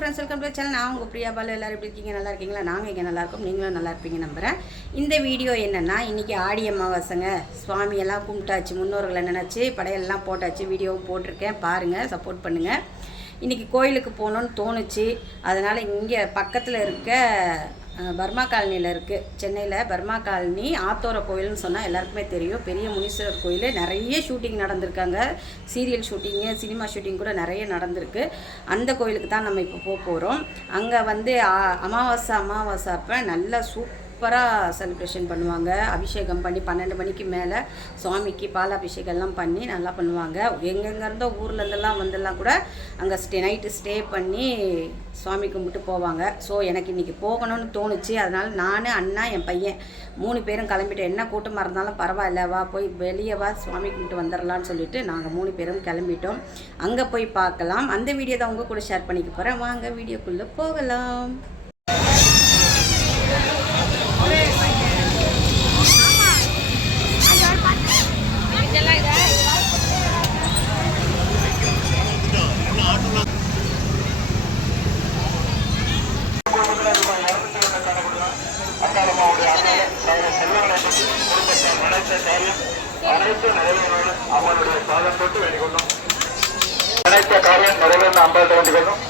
Friends, welcome to channel. நான் உங்கள் பிரியா பாலு. எல்லோரும் எப்படி இருக்கீங்க? நல்லா இருக்கீங்களா? நாங்கள் இங்கே நல்லாயிருக்கோம். நீங்களும் நல்லா இருப்பீங்க நம்புகிறேன். இந்த வீடியோ என்னென்னா, இன்றைக்கி ஆடி அமாவாசைங்க. சுவாமியெல்லாம் கும்பிட்டாச்சு, முன்னோர்களை நினச்சி படையெல்லாம் போட்டாச்சு. வீடியோவும் போட்டிருக்கேன், பாருங்கள், சப்போர்ட் பண்ணுங்கள். இன்றைக்கி கோயிலுக்கு போகணுன்னு தோணுச்சு. அதனால் இங்கே பக்கத்தில் இருக்க பர்மா காலனியில் இருக்குது, சென்னையில் பர்மா காலனி ஆத்தோர கோயில்னு சொன்னால் எல்லாருக்குமே தெரியும். பெரிய முனீஸ்வரர் கோயில். நிறைய ஷூட்டிங் நடந்திருக்காங்க, சீரியல் ஷூட்டிங்கு, சினிமா ஷூட்டிங் கூட நிறைய நடந்திருக்கு. அந்த கோயிலுக்கு தான் நம்ம இப்போ போகிறோம். அங்கே வந்து அமாவாசை அப்போ நல்லா சூப்பராக செலிப்ரேஷன் பண்ணுவாங்க. அபிஷேகம் பண்ணி 12 மணிக்கு மேலே சுவாமிக்கு பால் அபிஷேகம்லாம் பண்ணி நல்லா பண்ணுவாங்க. எங்கெங்கேருந்தோ ஊர்லேருந்தெல்லாம் வந்துலாம் கூட அங்கே நைட்டு ஸ்டே பண்ணி சுவாமி கும்பிட்டு போவாங்க. ஸோ எனக்கு இன்றைக்கி போகணும்னு தோணுச்சு. அதனால் நான், அண்ணா, என் பையன் 3 பேரும் கிளம்பிட்டு, என்ன கூட்டமாக இருந்தாலும் பரவாயில்ல, வா போய் வெளியே வா, சுவாமி கும்பிட்டு வந்துடலான்னு சொல்லிட்டு நாங்கள் 3 பேரும் கிளம்பிட்டோம். அங்கே போய் பார்க்கலாம். அந்த வீடியோ தான் உங்கள் கூட ஷேர் பண்ணிக்க போகிறேன். வாங்க வீடியோக்குள்ளே போகலாம். அவனுடைய பாதம் தொட்டு வேண்டிக்கொள்ளும். நினைத்த காரியம் நிறைவேற அம்பாட்ட வேண்டிக்கொள்ளும்.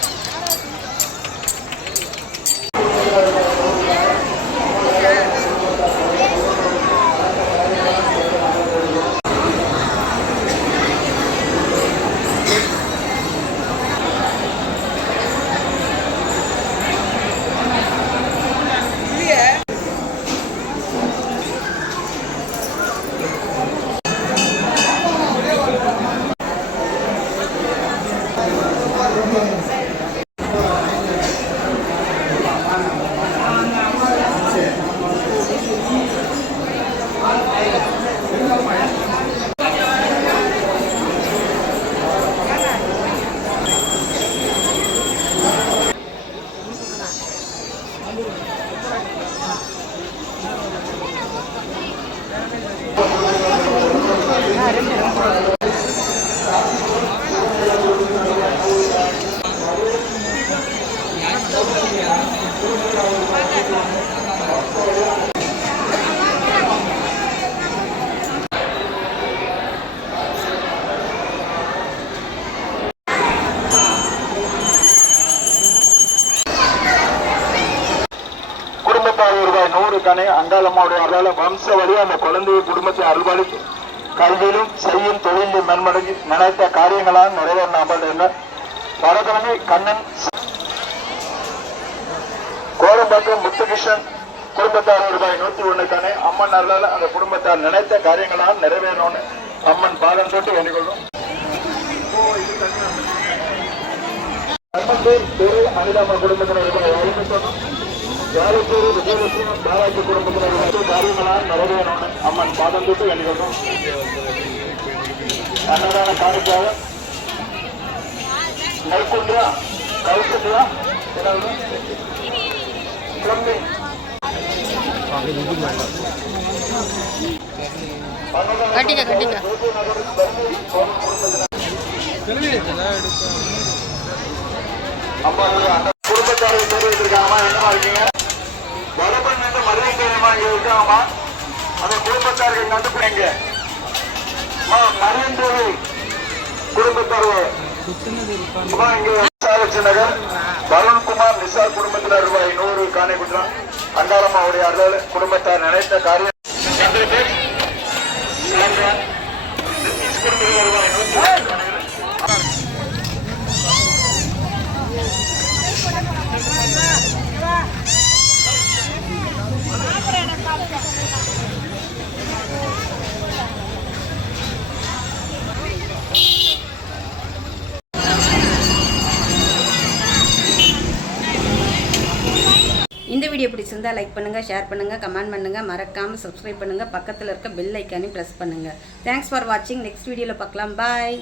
ரூபாய் அங்காளம்மாவுடைய அருளால வம்ச வழியா அந்த குழந்தைய குடும்பத்தை அருள்பாலித்து கல்வியிலும் செய்யும் தொழிலும் மேன்மடங்கி நினைத்த காரியங்களால் நிறைவேறின. வடகிழமை கண்ணன் கோரம்பாக்கம் முத்துகிருஷ்ணன் குடும்பத்தார் ரூபாய் 101 அம்மன் அருளால அந்த குடும்பத்தார் நினைத்த காரியங்களால் நிறைவேறணும்னு அம்மன் பாதம் தொட்டு வேண்டிக்கொள்ளும். அனிதாமன் குடும்பத்தினர் ரூபாய் 500 யாழத்தூர் விஜயலட்சுமி பாராட்டு குடும்பத்தினர் காரியங்களால் நிறைவேறணும்னு அம்மன் பாதம் தொட்டு வேண்டிக்கொள்ளும். அன்னதான காணிக்காக நைக்குண்டியா கவுசல்யா குடும்பத்தாரை தெரிவித்திருக்காங்கம்மா. என்னமா இருக்கீங்க? வடபன் வந்து மதுரை தெரியுமா? இங்க இருக்காங்கம்மா. அந்த குடும்பத்தார்கள் கண்டுபிடிங்க. மரியந்தேவி குடும்பத்தார் நகர் வருண்குமார் நிசார் குடும்பத்தினர் ரூபாய் 100 காணி குற்றம். அங்காளம்மாவுடைய அருள் குடும்பத்தார் நினைத்த காரியம் குடும்பத்தினர் ரூபாய் 100. இந்த வீடியோ பிடிச்சிருந்தால் லைக் பண்ணுங்கள், ஷேர் பண்ணுங்கள், கமெண்ட் பண்ணுங்கள், மறக்காமல் சப்ஸ்கிரைப் பண்ணுங்கள், பக்கத்தில் இருக்க பெல் ஐக்கானையும் ப்ரெஸ் பண்ணுங்கள். தேங்க்ஸ் ஃபார் வாட்சிங். நெக்ஸ்ட் வீடியோவில் பார்க்கலாம். பாய்.